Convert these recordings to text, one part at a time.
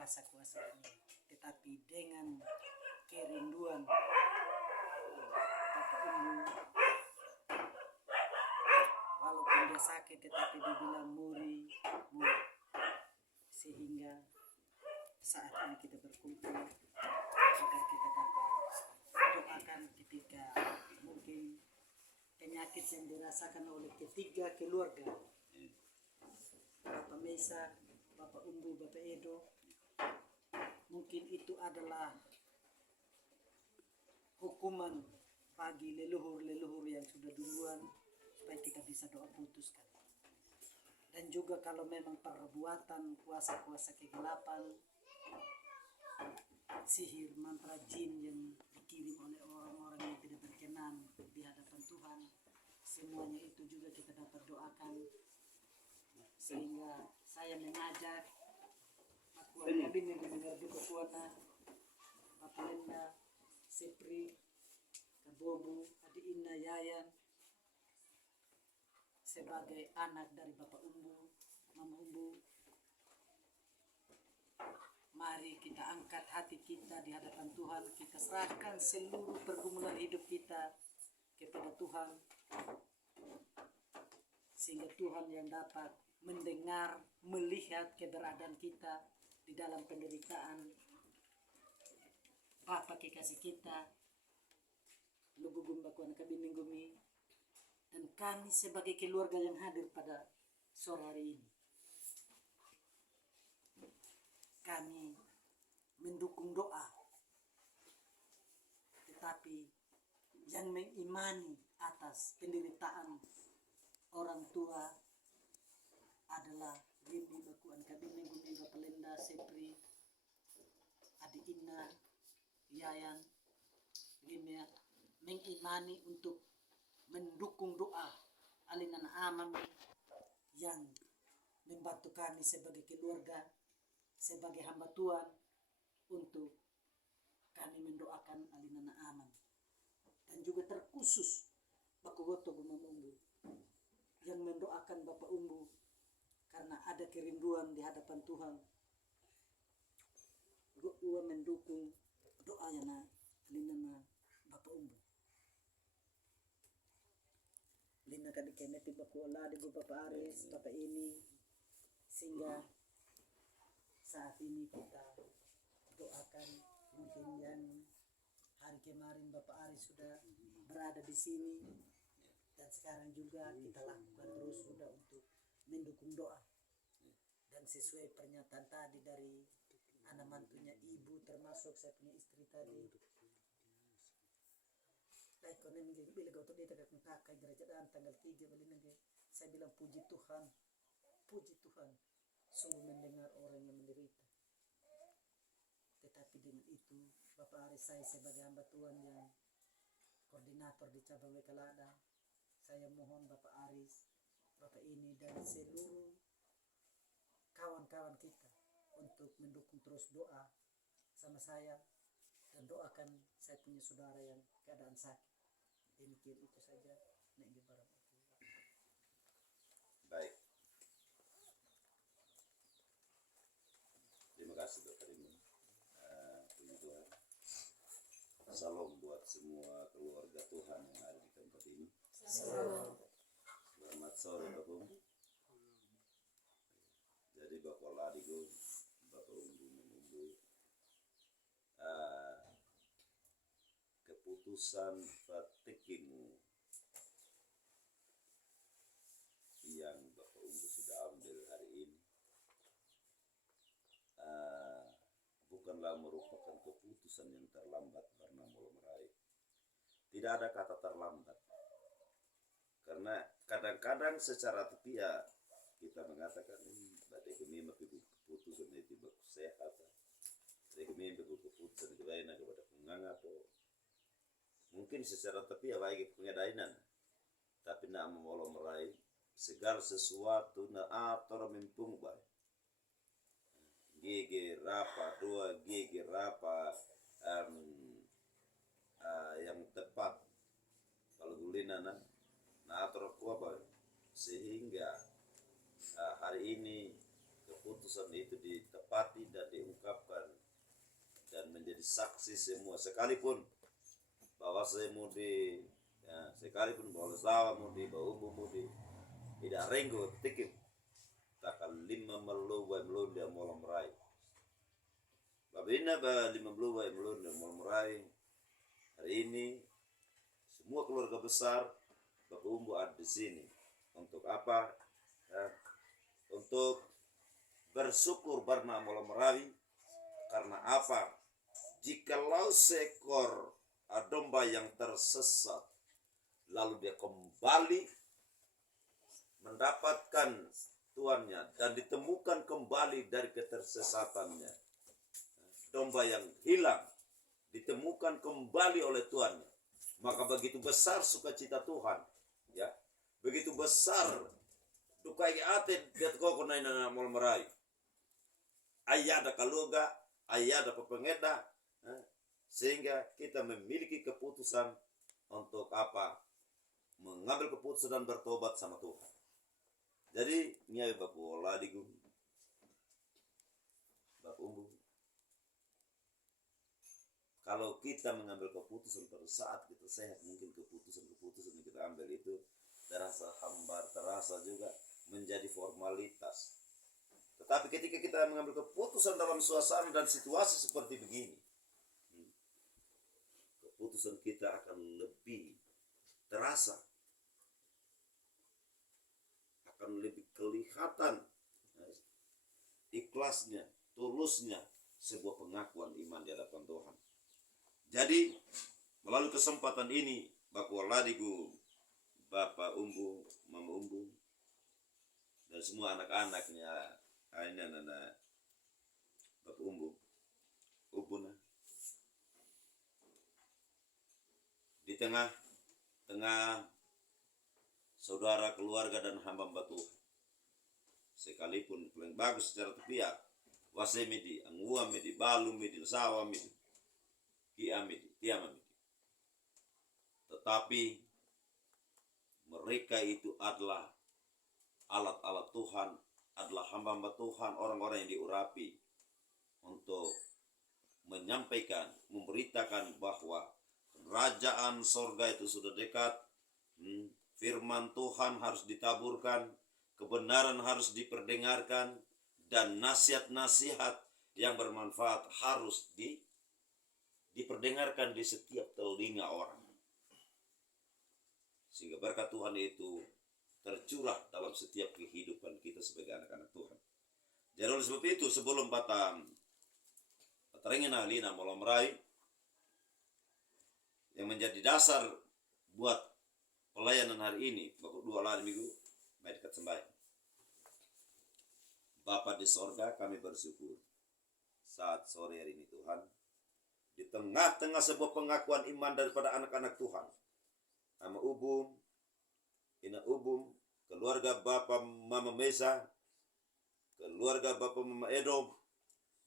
kuasa-kuasa ini, tetapi dengan kerinduan Bapak Ibu, walaupun dia sakit tetapi dibilang muri, sehingga saat ini kita berkumpul agar kita dapat doakan ketika mungkin penyakit yang dirasakan oleh ketiga keluarga, Bapak Mesa, Bapak Umbu, Bapak Edo, mungkin itu adalah hukuman bagi leluhur-leluhur yang sudah duluan, supaya kita bisa doa putuskan. Dan juga kalau memang perbuatan kuasa-kuasa kegelapan, sihir, mantra jin yang dikirim oleh orang-orang yang tidak berkenan di hadapan Tuhan, semuanya itu juga kita dapat doakan. Sehingga saya mengajak Pak Kabin yang mendengar juga kuana, Pak Lenda, Sepri, Kabobu, Adi Inna, Yayan, sebagai anak dari Bapak Umbu, Mama Umbu, mari kita angkat hati kita di hadapan Tuhan, kita serahkan seluruh pergumulan hidup kita kepada Tuhan, sehingga Tuhan yang dapat mendengar, melihat keberadaan kita di dalam penderitaan. Bapa kekasih kita, Lugugum Bakuan Kabin Gumi, dan kami sebagai keluarga yang hadir pada sore hari ini, kami mendukung doa, tetapi yang mengimani atas penderitaan orang tua adalah Gimbi Bakuan Kabin Gumi, Bapak Lenda, Sepri, Adi Inna, Yayan, Gimia, mengimani untuk mendukung doa alinan amam yang membantu kami sebagai keluarga, sebagai hamba Tuhan, untuk kami mendoakan alinan amam. Dan juga terkhusus Baku Goto Gumamumbu yang mendoakan Bapak Umbu karena ada kerinduan di hadapan Tuhan. Gua mendukung doa yana alinan Bapak Umbu. Lina kadi keneti Baku Ola di Bapak Aris, Bapak ini, sehingga saat ini kita doakan. Mungkin yang hari kemarin Bapak Aris sudah berada di sini, dan sekarang juga kita lakukan terus sudah untuk mendukung doa. Dan sesuai pernyataan tadi dari anak mantunya ibu, termasuk saya punya istri tadi, ekonomi jadi bila kau tuh dia tak kakak derajat tanggal 3 balik nanti, saya bilang puji Tuhan, sungguh mendengar orang yang menderita. Tetapi dengan itu Bapak Aris, saya sebagai hamba Tuhan yang koordinator di cabang Wekalada, saya mohon Bapak Aris, Bapak ini dan seluruh kawan-kawan kita untuk mendukung terus doa sama saya, dan doakan saya punya saudara yang keadaan sakit. Demikian itu saja. Baik. Terima kasih Dr. Imun. Puji Tuhan. Salam buat semua keluarga Tuhan yang ada di tempat ini. Selamat sore Bapak. Jadi Bapak Ladigo, Bapak Umbu, keputusan Fatikimu yang Bapak Umbu sudah ambil hari ini bukanlah merupakan keputusan yang terlambat karena mulai meraih. Tidak ada kata terlambat, karena kadang-kadang secara tepiak kita mengatakan badai kemimpi keputusan itu bagus sehat, badai kemimpi keputusan itu baik kepada pengangat atau mungkin secara tepiak baik pengadainan, tapi nak memulai meraih segala sesuatu na atur mimpung baik. Gigi rapa dua gigi rapa yang tepat kalau gulina na atur apa, sehingga hari ini keputusan itu ditepati tidak diungkapkan dan menjadi saksi semua, sekalipun bahwa saya mudi ya, sekalipun bahwa sawa mudi bahwa umbu mudi tidak renggo tikip takal lima melu wa melu dia molam rai babina ba lima melu wa melu dia molam rai. Hari ini semua keluarga besar Bapak Umbu ada di sini untuk apa? Ya, untuk bersyukur barna molam rai. Karena apa? Jikalau seekor domba yang tersesat lalu dia kembali mendapatkan tuannya dan ditemukan kembali dari ketersesatannya, domba yang hilang ditemukan kembali oleh tuannya, maka begitu besar sukacita Tuhan, ya, begitu besar dukai ate dia koko naina mol merai ayada kaluga ayada pepengeda, sehingga kita memiliki keputusan untuk apa? Mengambil keputusan dan bertobat sama Tuhan. Jadi nyai Bapak Oladigu, Bapak Umbu, kalau kita mengambil keputusan pada saat kita sehat, mungkin keputusan yang kita ambil itu terasa hambar, terasa juga menjadi formalitas. Tetapi ketika kita mengambil keputusan dalam suasana dan situasi seperti begini, keputusan kita akan lebih terasa, akan lebih kelihatan ikhlasnya, tulusnya sebuah pengakuan iman di hadapan Tuhan. Jadi melalui kesempatan ini Bapak Waladigu, Bapak Umbu, Mama Umbu, dan semua anak-anaknya, ini anak-anak Bapak Umbu, Ubuna, di tengah saudara, keluarga, dan hamba Tuhan, sekalipun paling bagus secara tepiak, wase medi, angua medi, balu medi, sawa medi, kia medi, tiama medi, tetapi mereka itu adalah alat-alat Tuhan, adalah hamba Tuhan, orang-orang yang diurapi untuk menyampaikan, memberitakan bahwa kerajaan sorga itu sudah dekat. Firman Tuhan harus ditaburkan, kebenaran harus diperdengarkan, dan nasihat-nasihat yang bermanfaat harus diperdengarkan di setiap telinga orang. Sehingga berkat Tuhan itu tercurah dalam setiap kehidupan kita sebagai anak-anak Tuhan. Jadi oleh sebab itu, sebelum patarengin alina molam rai yang menjadi dasar buat pelayanan hari ini, Bapak dua lari minggu, baik dekat sembahyang. Bapa di sorga, kami bersyukur saat sore hari ini Tuhan, di tengah-tengah sebuah pengakuan iman daripada anak-anak Tuhan, Ama Ubum, Ina Ubum, keluarga Bapak Mama Mesa, keluarga Bapak Mama Edom,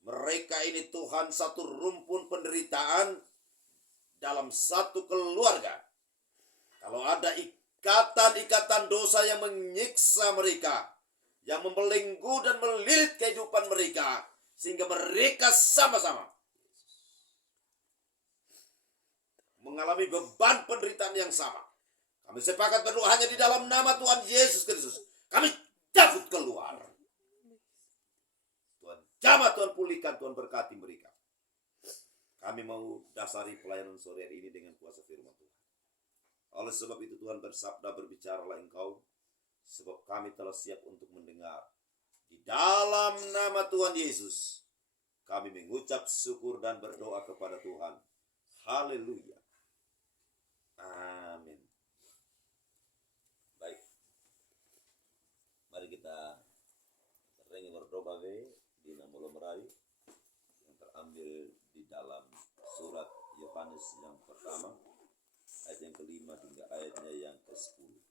mereka ini Tuhan satu rumpun penderitaan dalam satu keluarga. Kalau ada ikatan-ikatan dosa yang menyiksa mereka, yang membelenggu dan melilit kehidupan mereka, sehingga mereka sama-sama mengalami beban penderitaan yang sama. Kami sepakat berdoa hanya di dalam nama Tuhan Yesus Kristus. Kami cabut keluar. Tuhan jamah, Tuhan pulihkan, Tuhan berkati mereka. Kami mau dasari pelayanan sore hari ini dengan kuasa firman Tuhan. Oleh sebab itu Tuhan bersabda, berbicaralah engkau, sebab kami telah siap untuk mendengar. Di dalam nama Tuhan Yesus, kami mengucap syukur dan berdoa kepada Tuhan. Haleluya. Amin. Baik. Mari kita sering berdoa di nama Merai yang terambil di dalam surat Yohanes yang pertama, ayat yang kelima hingga ayatnya yang ke-10.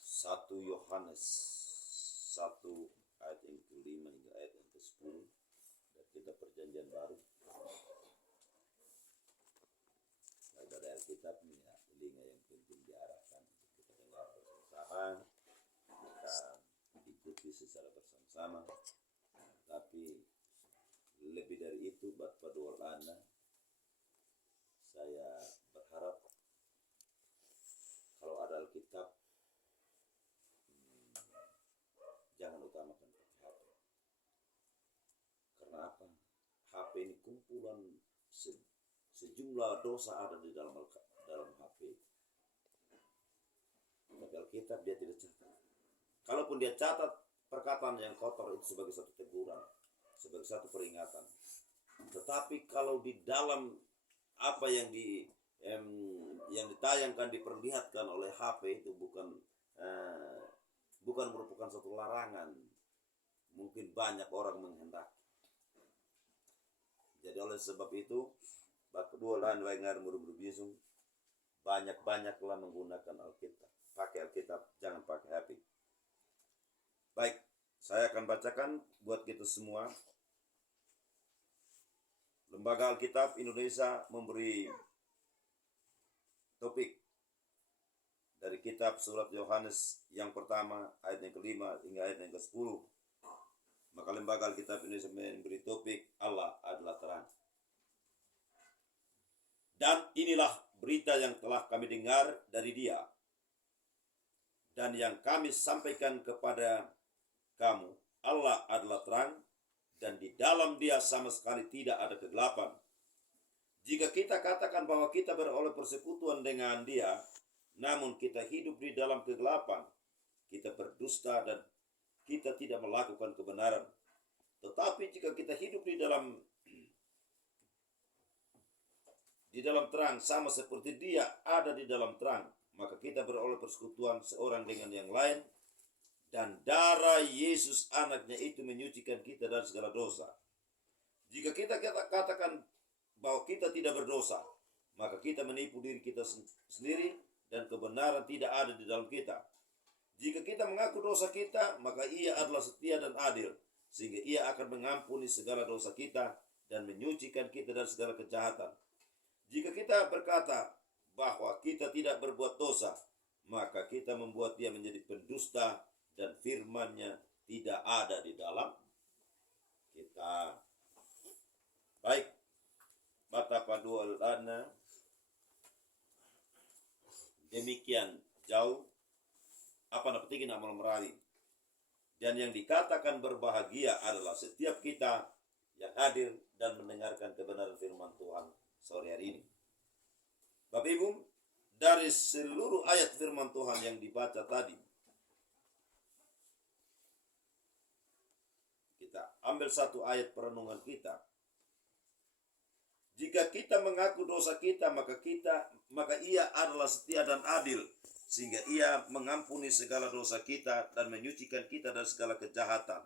1 Yohanes 1 ayat yang kelima hingga ayat yang ke-10. Dan kita perjanjian baru. Dari Alkitabnya, telinga yang penting diarahkan kita dengar bersama-sama, kita ikuti secara bersama-sama buat padua lana, saya berharap kalau ada Alkitab, jangan utamakan pakai HP. Karena apa? HP ini kumpulan sejumlah dosa ada di dalam HP. Tapi Alkitab dia tidak catat. Kalaupun dia catat perkataan yang kotor itu sebagai satu teguran, sebagai satu peringatan. Tetapi kalau di dalam apa yang ditayangkan, diperlihatkan oleh HP itu bukan merupakan suatu larangan, mungkin banyak orang menghendaki. Jadi oleh sebab itu, kedua lain wengar murid-murid Yesus banyak-banyaklah menggunakan Alkitab. Pakai Alkitab, jangan pakai HP. Baik, saya akan bacakan buat kita semua. Lembaga Alkitab Indonesia memberi topik dari kitab surat Yohanes yang pertama ayat yang kelima hingga ayat yang ke-10. Maka Lembaga Alkitab Indonesia memberi topik Allah adalah terang. Dan inilah berita yang telah kami dengar dari Dia dan yang kami sampaikan kepada kamu. Allah adalah terang dan di dalam Dia sama sekali tidak ada kegelapan. Jika kita katakan bahwa kita beroleh persekutuan dengan Dia, namun kita hidup di dalam kegelapan, kita berdusta dan kita tidak melakukan kebenaran. Tetapi jika kita hidup di dalam terang sama seperti Dia ada di dalam terang, maka kita beroleh persekutuan seorang dengan yang lain, dan darah Yesus anaknya itu menyucikan kita dari segala dosa. Jika kita katakan bahwa kita tidak berdosa, maka kita menipu diri kita sendiri dan kebenaran tidak ada di dalam kita. Jika kita mengaku dosa kita, maka Ia adalah setia dan adil, sehingga Ia akan mengampuni segala dosa kita dan menyucikan kita dari segala kejahatan. Jika kita berkata bahwa kita tidak berbuat dosa, maka kita membuat Dia menjadi pendusta dan firman-Nya tidak ada di dalam kita. Baik, mata padua lana demikian jauh apa pentingnya amal merawi. Dan yang dikatakan berbahagia adalah setiap kita yang hadir dan mendengarkan kebenaran firman Tuhan sore hari ini. Bapak Ibu, dari seluruh ayat firman Tuhan yang dibaca tadi, kita ambil satu ayat perenungan kita. Jika kita mengaku dosa kita, maka Ia adalah setia dan adil, sehingga Ia mengampuni segala dosa kita dan menyucikan kita dari segala kejahatan.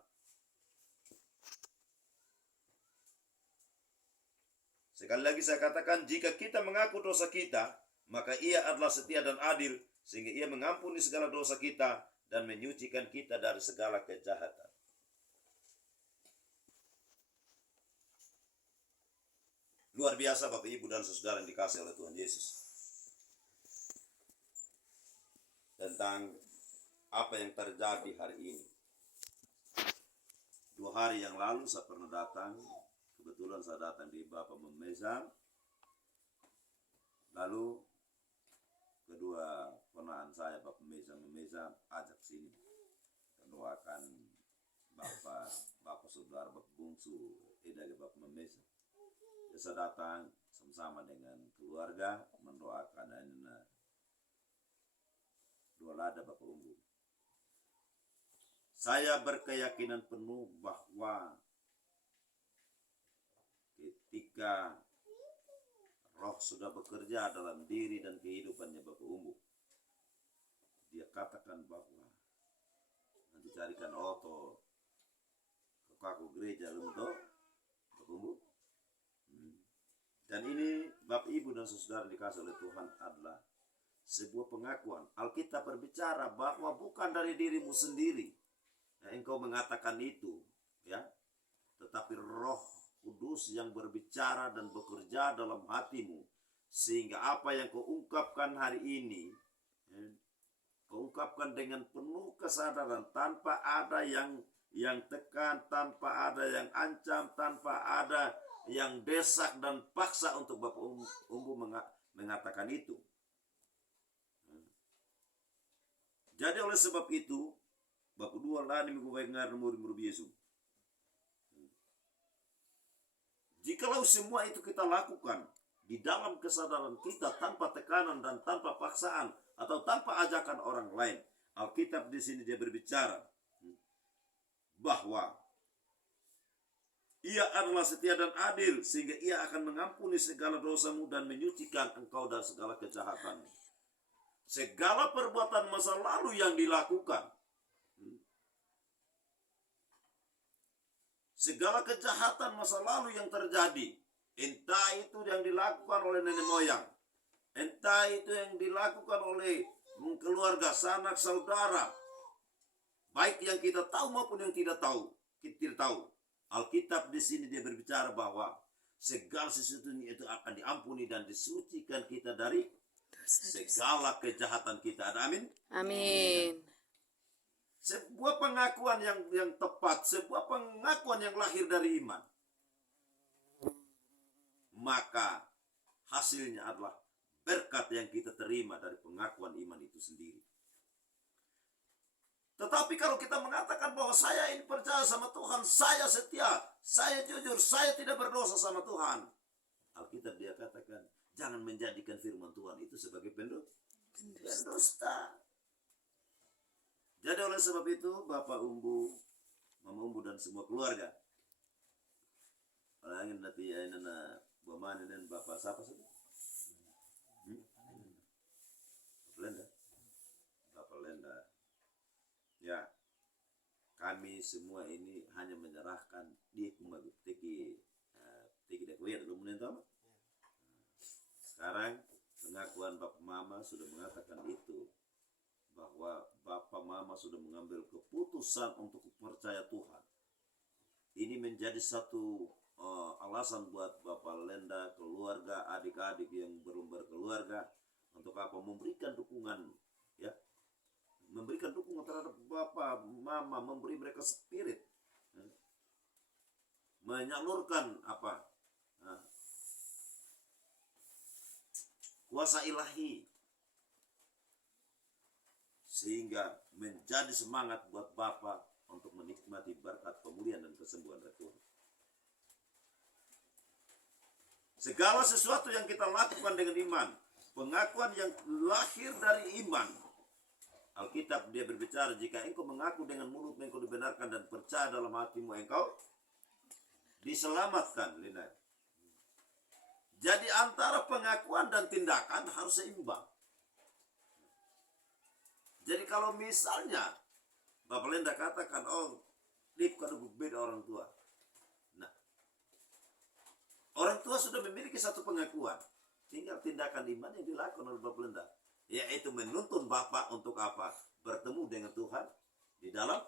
Sekali lagi saya katakan, jika kita mengaku dosa kita, maka Ia adalah setia dan adil, sehingga Ia mengampuni segala dosa kita dan menyucikan kita dari segala kejahatan. Luar biasa Bapak Ibu dan Saudara yang dikasihi oleh Tuhan Yesus. Tentang apa yang terjadi hari ini. 2 hari yang lalu saya pernah datang. Kebetulan saya datang di Bapak Memeza. Lalu kedua ponakan saya Bapak Memeza ajak sini. Doakan Bapak Saudara Bapak Bungsu dari Bapak Memeza. Saya datang sama-sama dengan keluarga mendoakan dua lada Bapak Umbu. Saya berkeyakinan penuh bahwa ketika Roh sudah bekerja dalam diri dan kehidupannya Bapak Umbu, Dia katakan bahwa nanti carikan oto ke kaku gereja untuk Bapak Umbu. Dan ini Bapak Ibu dan Saudara dikasih oleh Tuhan adalah sebuah pengakuan. Alkitab berbicara bahwa bukan dari dirimu sendiri engkau mengatakan itu, ya, tetapi Roh Kudus yang berbicara dan bekerja dalam hatimu, sehingga apa yang kau ungkapkan hari ini, kau ungkapkan dengan penuh kesadaran tanpa ada yang yang tekan, tanpa ada yang ancam, tanpa ada yang desak dan paksa untuk Bapak Umbu mengatakan itu. Jadi oleh sebab itu, Bapak dua lani mengubahingar murid-murid Yesus. Jikalau semua itu kita lakukan di dalam kesadaran kita tanpa tekanan dan tanpa paksaan atau tanpa ajakan orang lain, Alkitab di sini dia berbicara bahwa Ia adalah setia dan adil sehingga Ia akan mengampuni segala dosamu dan menyucikan engkau dari segala kejahatan. Segala perbuatan masa lalu yang dilakukan, segala kejahatan masa lalu yang terjadi, entah itu yang dilakukan oleh nenek moyang, entah itu yang dilakukan oleh keluarga, sanak saudara, baik yang kita tahu maupun yang tidak tahu, Alkitab di sini dia berbicara bahwa segala sesuatunya itu akan diampuni dan disucikan kita dari segala kejahatan kita. Ada amin? Amin. Sebuah pengakuan yang tepat, sebuah pengakuan yang lahir dari iman, maka hasilnya adalah berkat yang kita terima dari pengakuan iman itu sendiri. Tetapi kalau kita mengatakan bahwa saya ini percaya sama Tuhan, saya setia, saya jujur, saya tidak berdosa sama Tuhan, Alkitab dia katakan jangan menjadikan firman Tuhan itu sebagai pendusta. Jadi oleh sebab itu Bapak Umbu, Mama Umbu dan semua keluarga, orang ingin nanti ya ini bagaimana dan Bapak siapa sih? Bapak Lenda. Ya, kami semua ini hanya menyerahkan di teki dekwir belum menentang. Sekarang pengakuan Bapak Mama sudah mengatakan itu, bahwa Bapak Mama sudah mengambil keputusan untuk percaya Tuhan. Ini menjadi satu alasan buat Bapak Lenda, keluarga, adik-adik yang belum berkeluarga, untuk apa? Memberikan dukungan, ya, memberikan dukungan terhadap Bapak Mama, memberi mereka spirit, menyalurkan apa? Kuasa ilahi, sehingga menjadi semangat buat Bapak untuk menikmati berkat pemulihan dan kesembuhan dari Tuhan. Segala sesuatu yang kita lakukan dengan iman, pengakuan yang lahir dari iman, Alkitab dia berbicara, jika engkau mengaku dengan mulut engkau dibenarkan dan percaya dalam hatimu engkau diselamatkan. Lina. Jadi antara pengakuan dan tindakan harus seimbang. Jadi kalau misalnya Bapak Lenda katakan, oh, Lip kada beda orang tua. Nah, orang tua sudah memiliki satu pengakuan. Tinggal tindakan iman yang dilakukan oleh Bapak Lenda, yaitu menuntun Bapak untuk apa? Bertemu dengan Tuhan di dalam,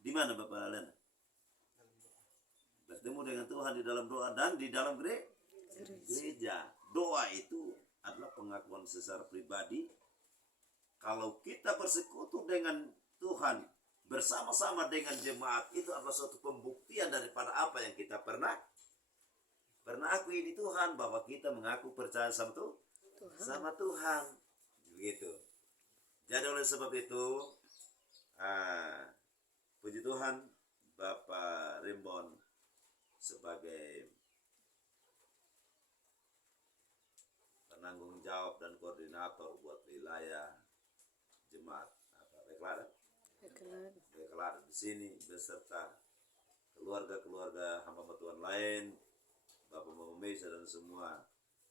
di mana Bapak Lenda? Bertemu dengan Tuhan di dalam doa dan di dalam gereja. Doa itu adalah pengakuan secara pribadi. Kalau kita bersekutu dengan Tuhan bersama-sama dengan jemaat, itu adalah suatu pembuktian daripada apa yang kita pernah akui di Tuhan, bahwa kita mengaku percaya sama Tuhan. Begitu. Jadi oleh sebab itu, puji Tuhan, Bapak Rimbon sebagai penanggung jawab dan koordinator buat wilayah jemaat Beklar di sini beserta keluarga-keluarga hamba Tuhan lain, Bapak Mama Mesa dan semua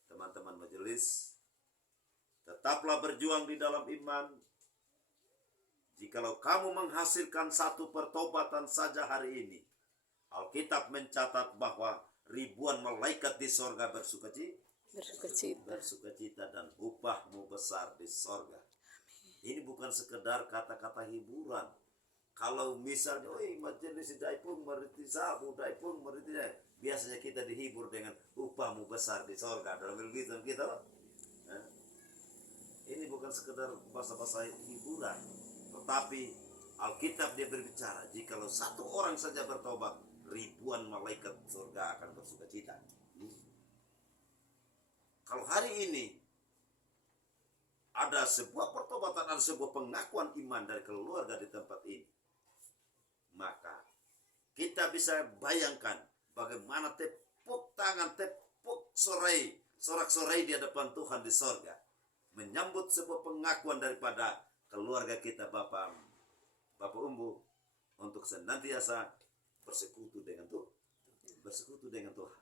teman-teman majelis, tetaplah berjuang di dalam iman. Jikalau kamu menghasilkan satu pertobatan saja hari ini, Alkitab mencatat bahwa ribuan malaikat di sorga bersukacita dan upahmu besar di sorga. Ini bukan sekedar kata-kata hiburan. Kalau misalnya, majelis daipung meriti sabu, daipung meriti, biasanya kita dihibur dengan upahmu besar di sorga. Dalam begitu kita, ini bukan sekedar bahasa-bahasa hiburan, tetapi Alkitab dia berbicara, jikalau satu orang saja bertobat, ribuan malaikat surga akan bersuka cita. Kalau hari ini ada sebuah pertobatan, ada sebuah pengakuan iman dari keluarga di tempat ini, maka kita bisa bayangkan bagaimana tepuk tangan, tepuk sorak-sorai di hadapan Tuhan di sorga, menyambut sebuah pengakuan daripada keluarga kita, Bapak Umbu, untuk senantiasa bersekutu dengan Tuhan, bersekutu dengan Tuhan.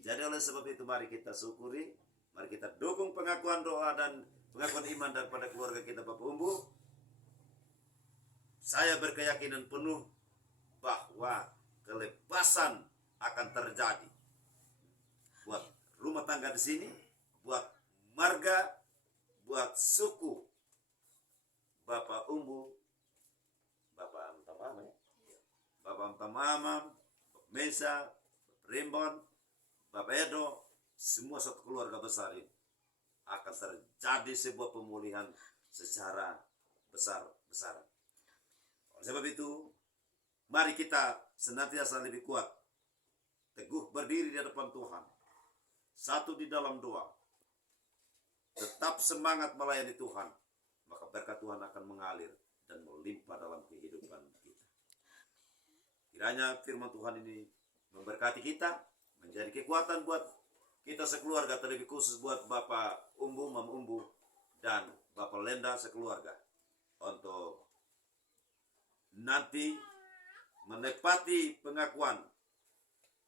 Jadi oleh sebab itu mari kita syukuri, mari kita dukung pengakuan doa dan pengakuan iman daripada keluarga kita, Bapak Umbu. Saya berkeyakinan penuh bahwa kelepasan akan terjadi buat rumah tangga di sini, buat marga, buat suku Bapak Umbu, Bapak Amtamama, Bapak Amtamama, Bapak Mesa, Bapak Rimbon, Bapak Edo, semua satu keluarga besar ini akan terjadi sebuah pemulihan secara besar-besaran. Oleh sebab itu, mari kita senantiasa lebih kuat, teguh berdiri di hadapan Tuhan, satu di dalam doa, tetap semangat melayani Tuhan, maka berkat Tuhan akan mengalir dan melimpah dalam kehidupan kita. Kiranya firman Tuhan ini memberkati kita, menjadi kekuatan buat kita sekeluarga, terlebih khusus buat Bapak Umbu, Mama Umbu, dan Bapak Lenda sekeluarga, untuk nanti menepati pengakuan,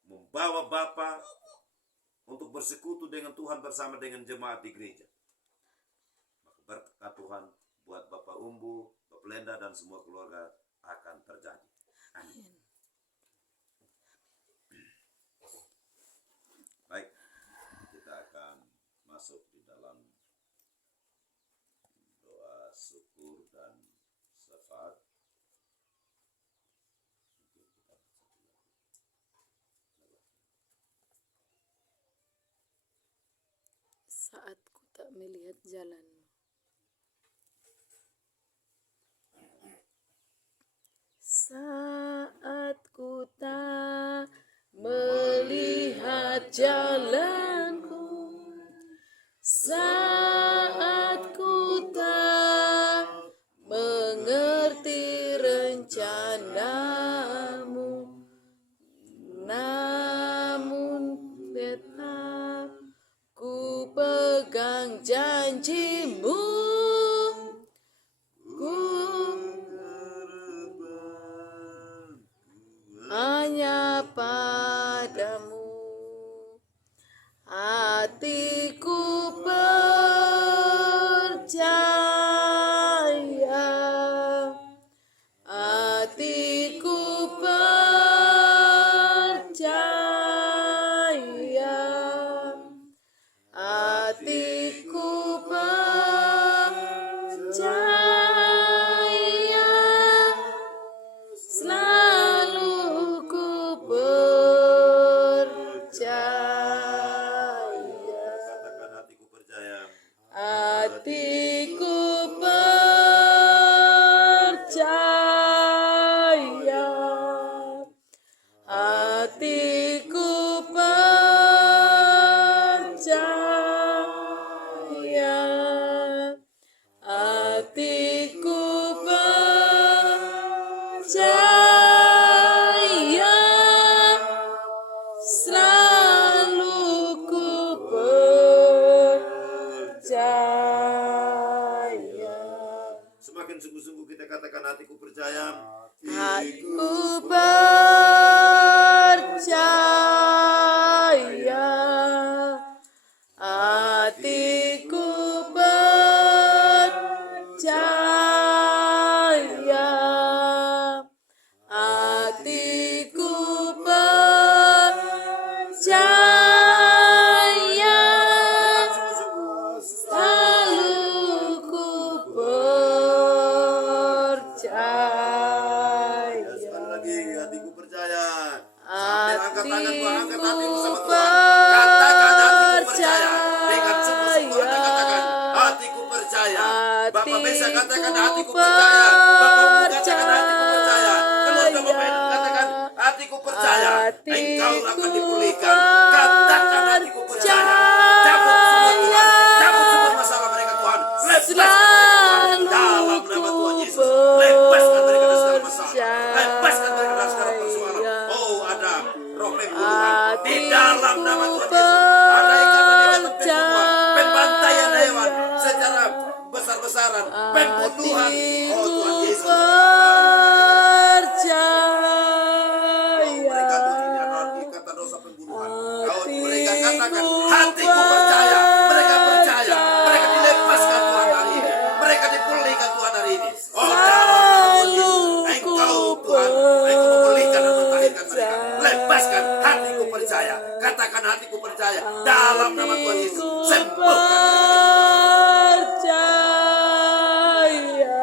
membawa Bapak untuk bersekutu dengan Tuhan bersama dengan jemaat di gereja. Maka berkat Tuhan buat Bapak Umbu, Bapak Lenda, dan semua keluarga akan terjadi. Amin. Baik, kita akan masuk di dalam doa syukur dan syafaat. Saat ku tak melihat jalanmu, saat ku tak melihat jalanku, saat ku tak mengerti rencanamu, namun tetap ku pegang janjimu, ku hanya padamu. Hatiku percaya, hatiku percaya, hatiku percaya, selalu ku percaya. Katakan hatiku percaya. Hatiku percaya, hatiku percaya, hatiku percaya, selalu ku percaya. Semakin sungguh-sungguh kita katakan hatiku percaya. Hatiku percaya, hatiku percaya, hatiku percaya, selalu ku percaya. Ya, sekali lagi hatiku percaya. Sambil angkat tanganmu, angkat hatimu sama Hatiku Tuhan. Katakan hatiku percaya. Dengan sungguh-sungguh Anda katakan hatiku percaya. Bapak bisa katakan hatiku percaya. Bapak Umbu Katakan hatiku percaya. Dalam nama Tuhan Yesus. Sembuhkan mereka. Percaya,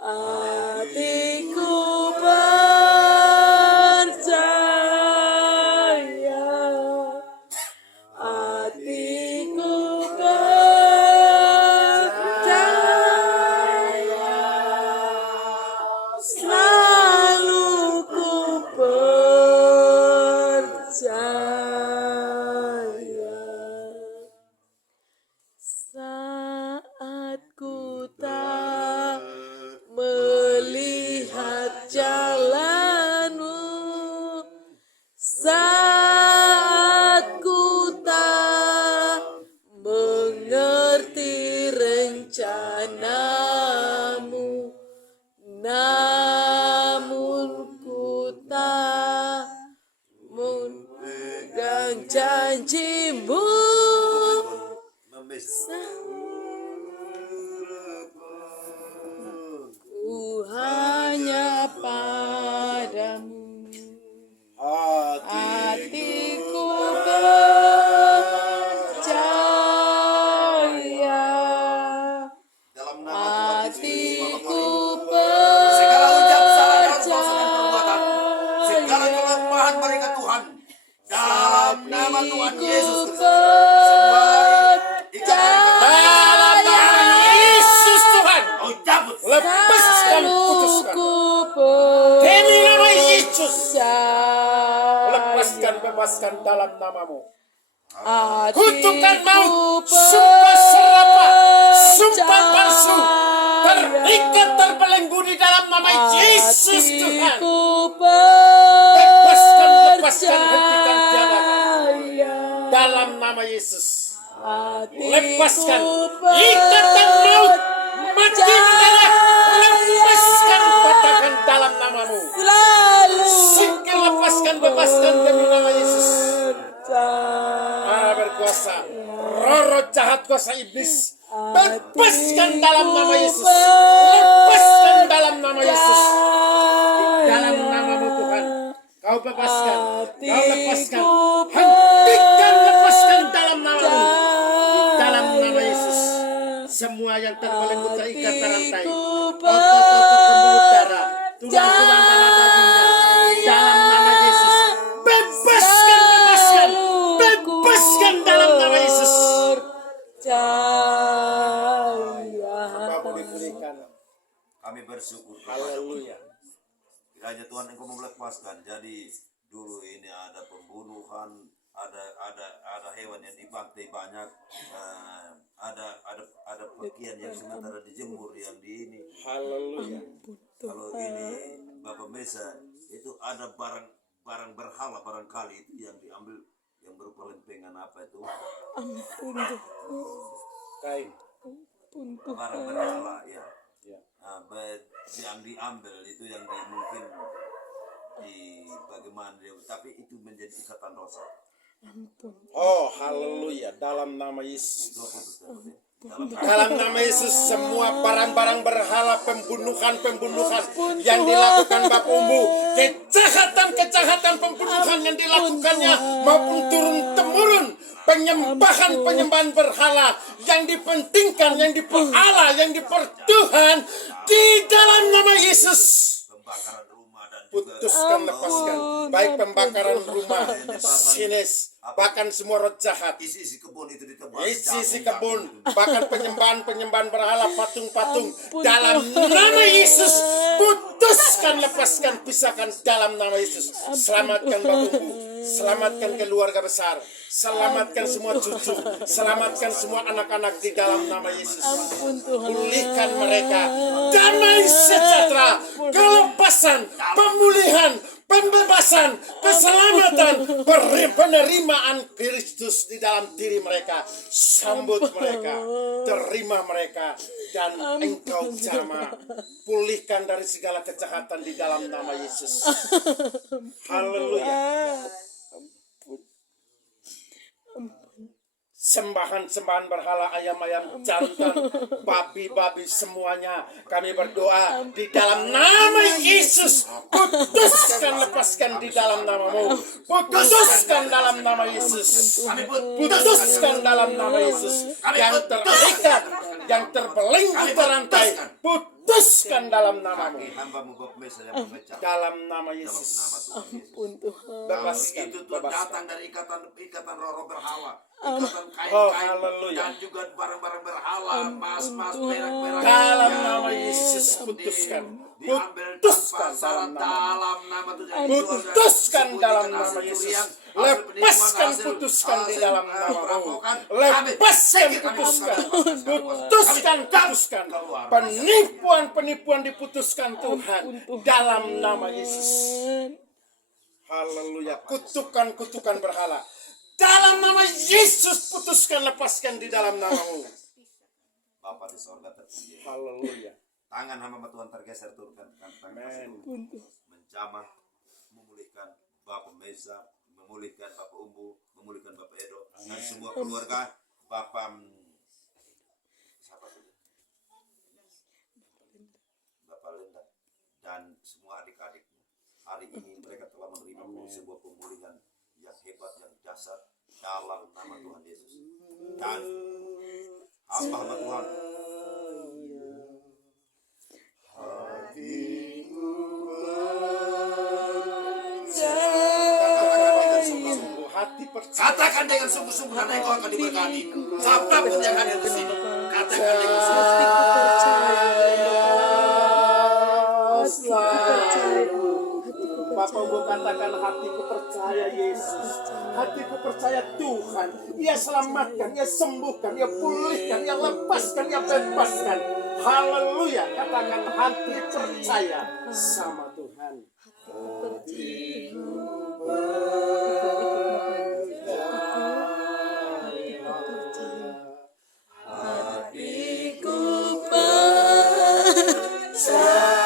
hatiku percaya, hatiku percaya, selalu ku percaya. Saat ku tak melihat jalanmu, saat ku tak mengerti rencanamu, namun ku tak memegang janjimu. Ku hanya padamu, hatiku percaya, Dalam nama Tuhan Yesus, hatiku segala ucap salah dalam dosa dan perbuatan, segala kelemahan mereka Tuhan, dalam nama Tuhan Yesus Kristus, Dalam nama Yesus Tuhan, kau cabut. lepaskan, putuskan. Demi nama Yesus, lepaskan, bebaskan dalam namamu. Kutukan maut, sumpah serapah, sumpah palsu, terikat terbelenggu di dalam nama Yesus Tuhan. Lepaskan, lepaskan, hentikan, tiadakan. Dalam nama Yesus. Lepaskan ikatan maut, mati mendarat, lepaskan, patahkan dalam namamu. Singkir, lepaskan, bebaskan demi nama Yesus. Berkuasa roh jahat, kuasa iblis, bebaskan dalam nama Yesus. Lepaskan dalam nama Yesus. Dalam namamu Tuhan, kau bebaskan, kau lepaskan, hentikan, lepaskan dalam namamu. Dalam nama Yesus, semua yang terbelenggu terikat terantai, otot-otot pembuluh darah, tulang-tulang darah dagingnya, dalam nama Yesus, bebaskan, bebaskan, bebaskan dalam nama Yesus. Hamba boleh pulihkan. Kami bersyukur kepada Haleluya. kiranya Tuhan Engkau melepaskan. Jadi dulu ini ada pembunuhan, ada hewan yang dibantai banyak, ada pakaian yang sementara dijemur yang di ini. Haleluya. Kalau ini Bapak Mesa itu ada barang berhala barangkali itu yang diambil, yang berupa lempengan apa itu, Kain. barang berhala ya. Ya. Yang diambil itu yang mungkin di bagaimana dia, tapi itu menjadi ikatan dosa. Oh, haleluya. Dalam nama Yesus. Itu apa itu? Dalam Dalam nama Yesus, semua barang-barang berhala, pembunuhan yang dilakukan Bapakmu, kejahatan pembunuhan yang dilakukannya maupun turun-temurun, penyembahan berhala yang dipentingkan, yang diperala, yang dipertuhan di dalam nama Yesus. pembakaran rumah dan juga Putuskan, lepaskan, baik pembakaran rumah, sinis, bahkan semua roh jahat, isi kebun itu ditebas. isi kebun, bahkan penyembahan berhala, patung-patung, dalam nama Yesus, putuskan, lepaskan, pisahkan dalam nama Yesus. Selamatkan Bapakmu, selamatkan keluarga besar, selamatkan semua cucu, selamatkan semua anak-anak di dalam nama Yesus. Pulihkan mereka, damai sejahtera, kelepasan, pemulihan, pembebasan, keselamatan, penerimaan Kristus di dalam diri mereka. Sambut mereka, terima mereka, dan Engkau jamah. Pulihkan dari segala kejahatan di dalam nama Yesus. Haleluya. sembahan-sembahan berhala, ayam-ayam jantan, babi-babi semuanya. Kami berdoa di dalam nama Yesus, putuskan, lepaskan di dalam namamu, putuskan dalam nama Yesus, putuskan dalam nama Yesus. Yang terikat, yang terbelenggu berantai, putuskan dalam namamu, Kaki hambamu Bapak Mesa yang memecah dalam nama dalam Yesus. nama Tuhan Yesus. Ampun Tuhan. Bebaskan, Itu tuh bebaskan. datang dari ikatan roh berhala, ikatan Oh, kain-kain, haleluya. dan juga barang-barang berhala, mas-mas, perak-perak. Dalam yang nama Yesus, putuskan, diambil putuskan tanpa salah dalam nama, dalam nama Tuhan. putuskan dalam nama Yesus. Lepaskan, putuskan di dalam namamu. Lepaskan, putuskan, putuskan, putuskan. Penipuan-penipuan diputuskan Tuhan dalam nama Yesus. Haleluya. Kutukan-kutukan berhala dalam nama Yesus, putuskan, lepaskan di dalam namamu. Bapa di sorga terpuji. Haleluya. Tangan hamba Tuhan tergeser, turunkan tangan kasih Amin. Tuhan. Menjamah, memulihkan Bapak Mesa, memulihkan Bapak Umbu, memulihkan Bapak Edo, dan semua keluarga Bapak siapa itu? Bapak Linda dan semua adik-adiknya. Hari ini mereka telah menerima sebuah pemulihan yang hebat, yang dasar dalam nama Tuhan Yesus. Dan hamba Tuhan, Hati percaya. katakan dengan sungguh-sungguh dan engkau akan diberkati. Siapapun yang hadir di sini, katakan dengan sungguh-sungguh. Bapak Ibu katakan, hatiku percaya Yesus, hatiku percaya Tuhan. Ia selamatkan, Ia sembuhkan, Ia pulihkan, Ia lepaskan, Ia bebaskan. Haleluya. Katakan, hati percaya sama Tuhan.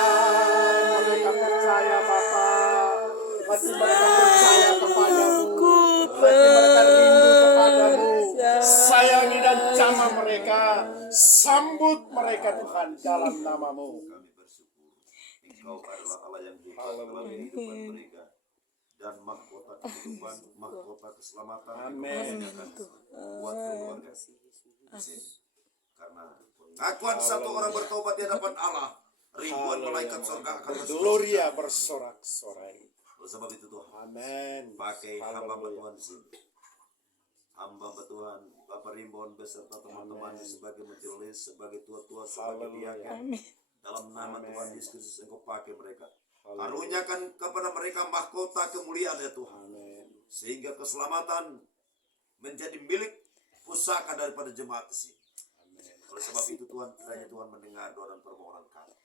Mereka percaya Bapa, hati mereka percaya kepadamu, hati mereka rindu kepadamu. Sayangi dan jamah mereka, sambut mereka Tuhan dalam namamu. Kami bersyukur Engkau adalah Allah yang hebat dalam kehidupan mereka, dan mahkota kehidupan, mahkota keselamatan. Amin. Buat keluarga di sini. Karena pengakuan satu orang bertobat di hadapan Allah, ribuan malaikat surga akan Gloria bersorak-sorai. Oleh sebab itu Tuhan, Amin. pakai hamba Haleluya. Tuhan di sini. Hamba Tuhan, Bapak Rimbon beserta teman-teman sebagai majelis, sebagai tua-tua, sebagai Haleluya. diaken. Dalam nama Amin. Tuhan Yesus Kristus, Engkau pakai mereka. Haleluya. Karuniakan kepada mereka mahkota kemuliaan ya Tuhan. Amin. Sehingga keselamatan menjadi milik pusaka daripada jemaat di sini. Oleh sebab itu Tuhan, kiranya Tuhan mendengar doa dan permohonan kami.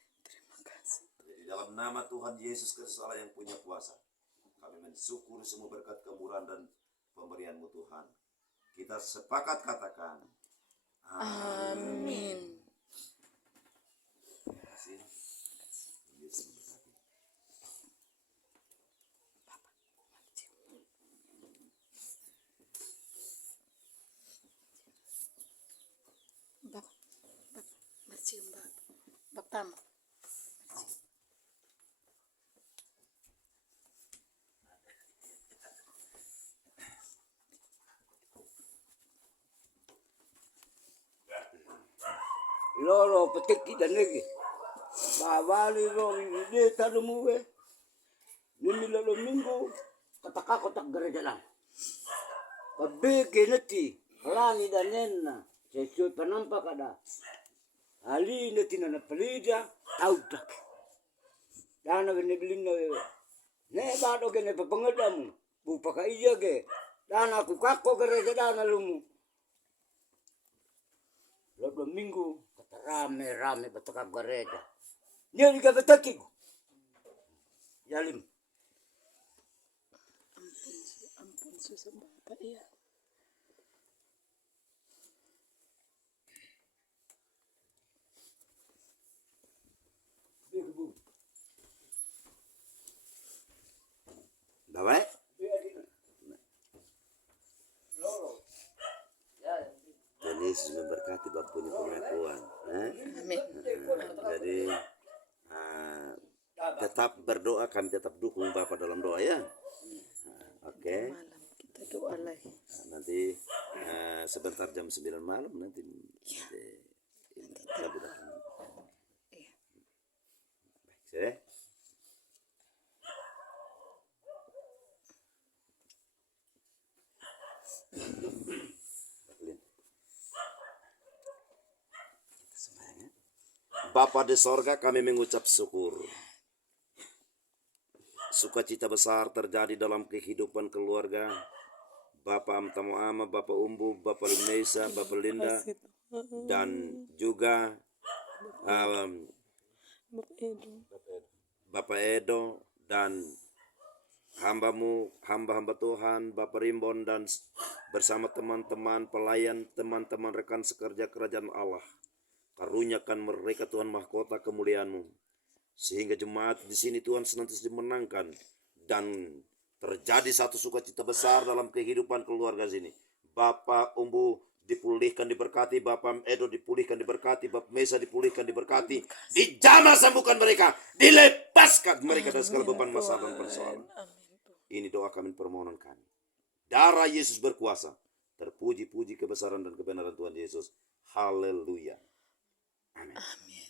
Di dalam nama Tuhan Yesus Kristus Allah yang punya kuasa, kami mensyukur semua berkat kemurahan dan pemberian-Mu Tuhan. Kita sepakat katakan Amin. Terima kasih. Yesus memberkati. Bercium bab tamu. Lolo petik dan lagi. Bawali ro ini tarumu we. Nini lalu minggu kataka kotak gereja lang. Pabe keneti lani dan nena sesuai penampak ada. Ali neti nana pelida taudak. Dana bene bilin na we. Ne bado kene pepengadamu. Bupaka iya ke. Dana aku kako gereja dana lumu. Lalu minggu kata rame-rame betakap gereja. Dia juga betaki. Yalim. Ampun susah Bapak ya. Bapak, Ya. Yesus memberkati Bapak punya pengakuan. Amin. Jadi tetap berdoa, kami tetap dukung Bapak dalam doa ya. Oke. Malam kita doa lagi. Nanti sebentar jam 9 malam nanti kita datang. Iya. Baik, Bapa di sorga, kami mengucap syukur. Sukacita besar terjadi dalam kehidupan keluarga Bapak Amtamu Ama, Bapak Umbu, Bapak Linesa, Bapak Linda, dan juga Bapak Edo dan hamba-hamba Tuhan, Bapak Rimbon dan bersama teman-teman pelayan, teman-teman rekan sekerja kerajaan Allah. Karuniakan mereka Tuhan mahkota kemuliaan-Mu, sehingga jemaat di sini Tuhan senantiasa dimenangkan dan terjadi satu sukacita besar dalam kehidupan keluarga sini. Bapak Umbu dipulihkan diberkati, Bapak Edo dipulihkan diberkati, Bapak Mesa dipulihkan diberkati, dijamah sembuhkan mereka, dilepaskan mereka dari segala beban masalah dan persoalan. Ini doa kami, permohonan kami. Darah Yesus berkuasa. Terpuji-puji kebesaran dan kebenaran Tuhan Yesus. Haleluya. Amin. Amin.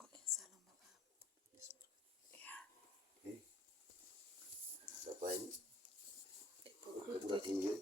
Oke, salam Bapak. Bapak ini, Bapak tinggi.